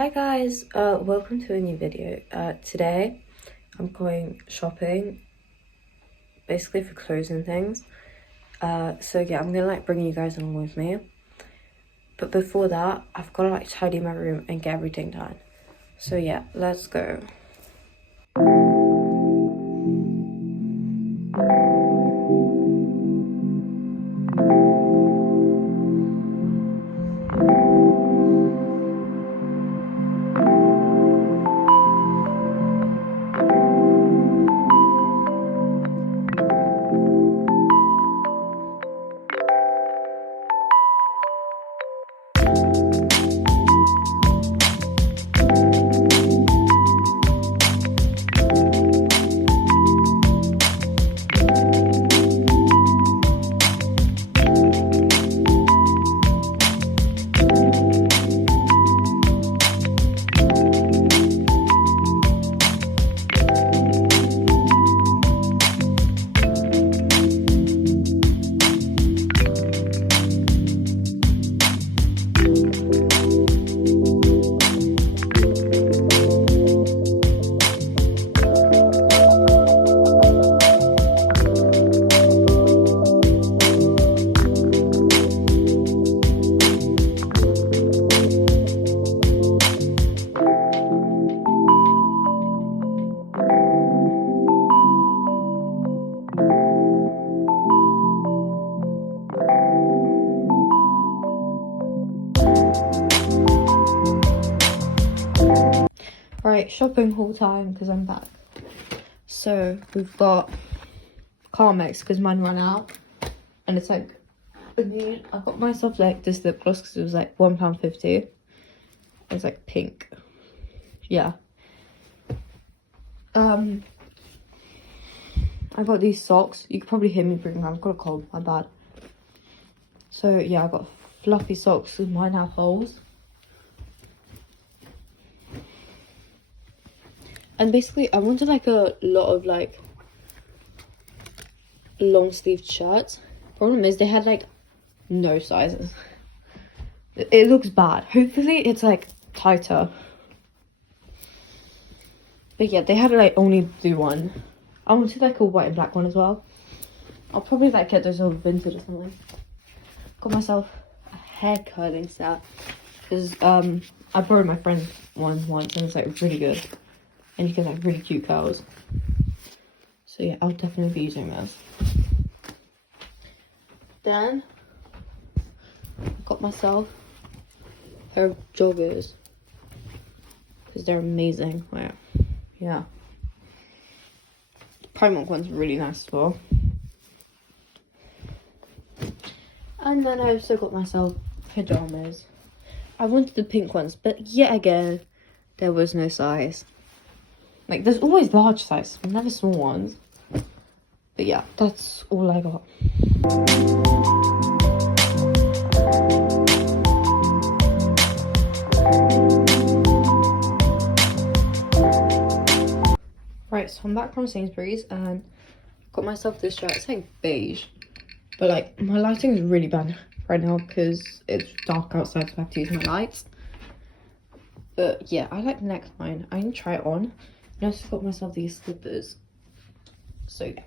Hi guys, welcome to a new video. Today I'm going shopping, basically for clothes and things. So yeah, I'm gonna bring you guys along with me. But before that, I've got to tidy my room and get everything done. So yeah, let's go. Right, shopping haul time because I'm back. So we've got Carmex because mine ran out, and it's I got myself this lip gloss because it was £1.50. It's pink. Yeah. I got these socks. You could probably hear me breathing. I've got a cold. My bad. So yeah, I got fluffy socks with mine have holes. And basically, I wanted a lot of long sleeved shirts. Problem is, they had no sizes. It looks bad. Hopefully, it's tighter. But yeah, they had only blue one. I wanted a white and black one as well. I'll probably get those all vintage or something. Got myself a hair curling set because I borrowed my friend's one once and it's really good. And you get really cute curls. So yeah, I'll definitely be using those. Then I got myself a pair of joggers because they're amazing. Yeah. The primark one's really nice as well. And then I also got myself pajamas. I wanted the pink ones, but yet again, there was no size. There's always large size, never small ones. But yeah, that's all I got. Right, so I'm back from Sainsbury's and got myself this shirt. It's beige, but my lighting is really bad right now because it's dark outside, so I have to use my lights. But yeah, I like the neckline. I need to try it on. I also got myself these slippers. So yeah.